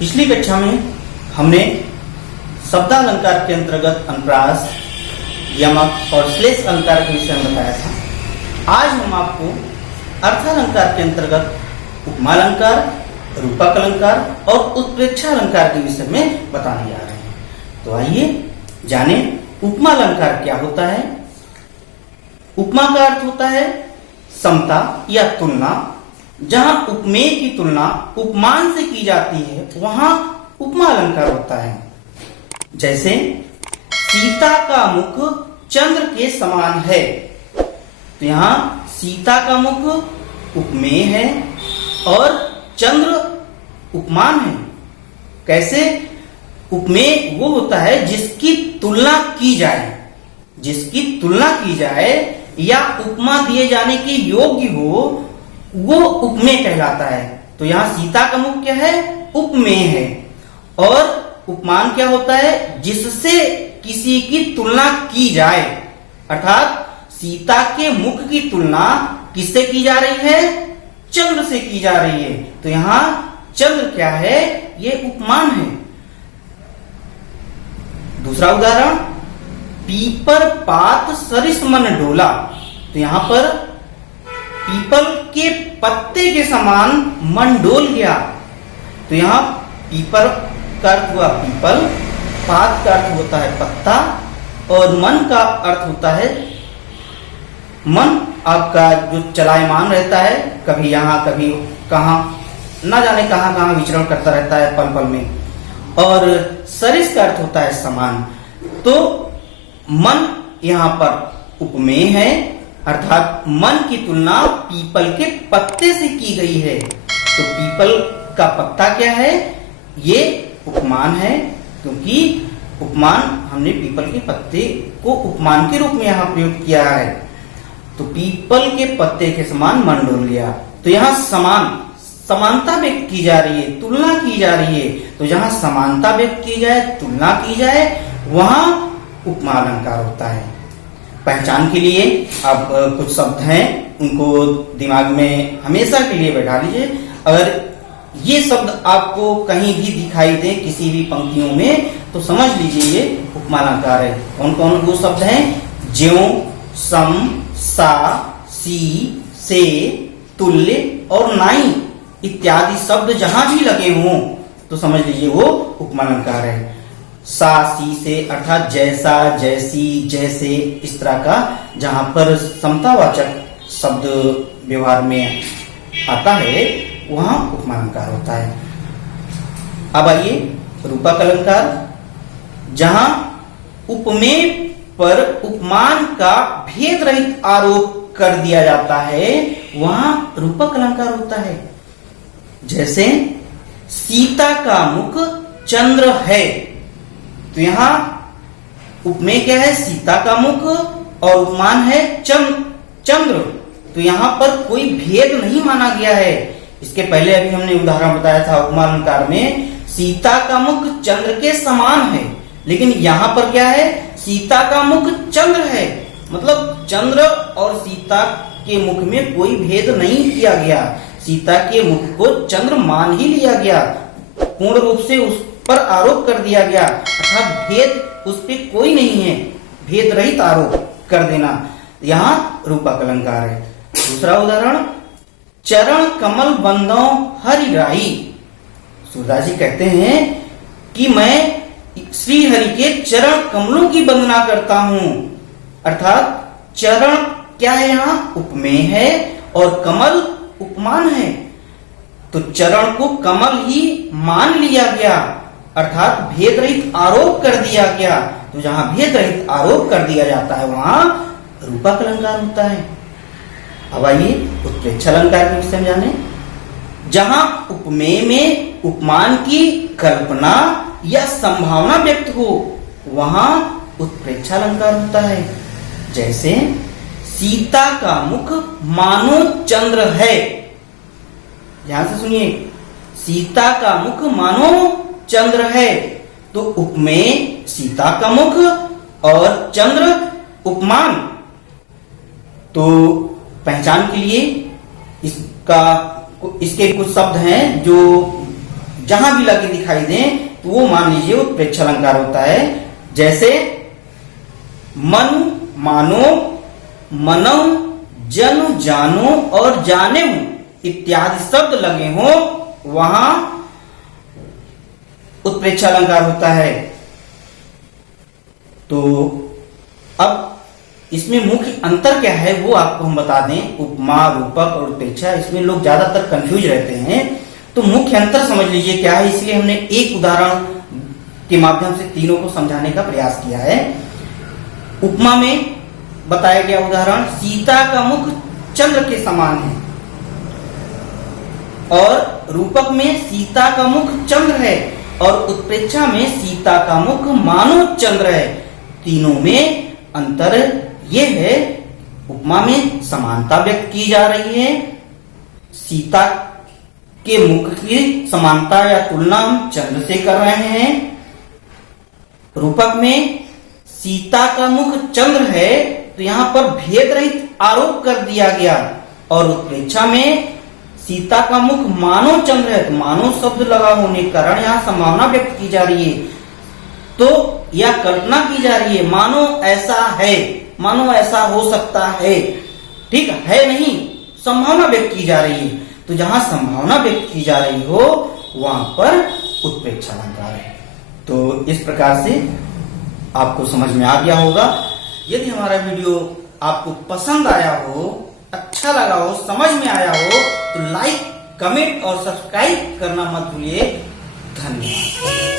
पिछली कक्षा में हमने शब्दालंकार के अंतर्गत अनुप्रास, यमक और श्लेष अलंकार के विषय में बताया था। आज हम आपको अर्थालंकार के अंतर्गत उपमालंकार, रूपक अलंकार और उत्प्रेक्षा अलंकार के विषय में बताने जा रहे हैं। तो आइए जाने उपमालंकार क्या होता है। उपमा का अर्थ होता है समता या तुलना। जहां उपमेय की तुलना उपमान से की जाती है वहां उपमा अलंकार होता है। जैसे सीता का मुख चंद्र के समान है, तो यहां सीता का मुख उपमेय है और चंद्र उपमान है। कैसे? उपमेय वो होता है जिसकी तुलना की जाए, जिसकी तुलना की जाए या उपमा दिए जाने के योग्य हो, वो उपमेय कहलाता है। तो यहां सीता का मुख क्या है? उपमेय है। और उपमान क्या होता है? जिससे किसी की तुलना की जाए, अर्थात सीता के मुख की तुलना किससे की जा रही है? चंद्र से की जा रही है। तो यहां चंद्र क्या है? ये उपमान है। दूसरा उदाहरण, पीपर पात सरिस मन डोला। तो यहां पर पीपल के पत्ते के समान मन डोल गया। तो यहां पीपर का अर्थ हुआ पीपल, पात का अर्थ होता है पत्ता और मन का अर्थ होता है मन आपका जो चलायमान रहता है, कभी यहां कभी कहां, ना जाने कहां कहां विचरण करता रहता है पल पल में। और सरिस का अर्थ होता है समान। तो मन यहां पर उपमेय है, अर्थात मन की तुलना पीपल के पत्ते से की गई है। तो पीपल का पत्ता क्या है? ये उपमान है, क्योंकि उपमान हमने पीपल के पत्ते को उपमान के रूप में यहां प्रयोग किया है। तो पीपल के पत्ते के समान मन डोल गया। तो यहां समानता व्यक्त की जा रही है, तुलना की जा रही है। तो जहां समानता व्यक्त की जाए, तुलना की जाए, वहां उपमा अलंकार होता है। पहचान के लिए आप कुछ शब्द हैं, उनको दिमाग में हमेशा के लिए बैठा लीजिए। अगर ये शब्द आपको कहीं भी दिखाई दे किसी भी पंक्तियों में, तो समझ लीजिए ये उपमा अलंकार है। कौन कौन वो शब्द हैं? ज्यों, सम, सा, सी, से, तुल्य और नाई इत्यादि शब्द जहां भी लगे हों तो समझ लीजिए वो उपमा अलंकार है। सा, सी, से अर्थात जैसा, जैसी, जैसे, इस तरह का जहां पर समतावाचक शब्द व्यवहार में आता है वहां उपमा अलंकार होता है। अब आइए रूपक अलंकार। जहां उपमेय पर उपमान का भेद रहित आरोप कर दिया जाता है वहां रूपक अलंकार होता है। जैसे सीता का मुख चंद्र है, तो यहां उपमेय क्या है? सीता का मुख और उपमान है चंद्र। तो यहां पर कोई भेद नहीं माना गया है। इसके पहले अभी हमने उदाहरण बताया था उपमा अलंकार में, सीता का मुख चंद्र के समान है, लेकिन यहां पर क्या है? सीता का मुख चंद्र है, मतलब चंद्र और सीता के मुख में कोई भेद नहीं किया गया। सीता के मुख को चंद्र मान ही लिया गया, पूर्ण रूप से उस पर आरोप कर दिया गया, अर्थात भेद उस पर कोई नहीं है, भेद रहित आरोप कर देना, यहां रूपक अलंकार है। दूसरा उदाहरण, चरण कमल बंदो हरि राही। सूरदास जी कहते हैं कि मैं श्री हरि के चरण कमलों की वंदना करता हूं, अर्थात चरण क्या है? यहां उपमेय है और कमल उपमान है। तो चरण को कमल ही मान लिया गया, अर्थात भेद रहित आरोप कर दिया गया। तो जहां भेद रहित आरोप कर दिया जाता है वहां रूपक अलंकार होता है। अब आइए उत्प्रेक्षा अलंकार के विषय में जाने। जहां उपमेय में उपमान की कल्पना या संभावना व्यक्त हो वहां उत्प्रेक्षा अलंकार होता है। जैसे सीता का मुख मानो चंद्र है। ध्यान से सुनिए, सीता का मुख मानो चंद्र है। तो उपमेय सीता का मुख और चंद्र उपमान। तो पहचान के लिए इसके कुछ शब्द हैं जो जहां भी लगे दिखाई दें तो वो मान लीजिए उत्प्रेक्षा अलंकार होता है। जैसे मन, मानो, मनो, जन, जानो और जाने इत्यादि शब्द लगे हो वहां उत्प्रेक्षा अलंकार होता है। तो अब इसमें मुख्य अंतर क्या है वो आपको हम बता दें। उपमा, रूपक और उत्प्रेक्षा, इसमें लोग ज्यादातर कंफ्यूज रहते हैं। तो मुख्य अंतर समझ लीजिए क्या है, इसलिए हमने एक उदाहरण के माध्यम से तीनों को समझाने का प्रयास किया है। उपमा में बताया गया उदाहरण, सीता का मुख चंद्र के समान है, और रूपक में सीता का मुख चंद्र है, और उत्प्रेक्षा में सीता का मुख मानो चंद्र है। तीनों में अंतर यह है, उपमा में समानता व्यक्त की जा रही है, सीता के मुख की समानता या तुलना हम चंद्र से कर रहे हैं। रूपक में सीता का मुख चंद्र है तो यहां पर भेद रहित आरोप कर दिया गया, और उत्प्रेक्षा में सीता का मुख मानो चंद्र है तो मानो शब्द लगा होने के कारण यहां संभावना व्यक्त की जा रही है। तो यह कल्पना की जा रही है, मानो ऐसा है, मानो ऐसा हो सकता है, ठीक है, नहीं, संभावना व्यक्त की जा रही है। तो जहां संभावना व्यक्त की जा रही हो वहां पर उत्प्रेक्षा अलंकार है। तो इस प्रकार से आपको समझ में आ गया होगा। यदि हमारा वीडियो आपको पसंद आया हो, अच्छा लगा हो, समझ में आया हो तो लाइक, कमेंट और सब्सक्राइब करना मत भूलिए। धन्यवाद।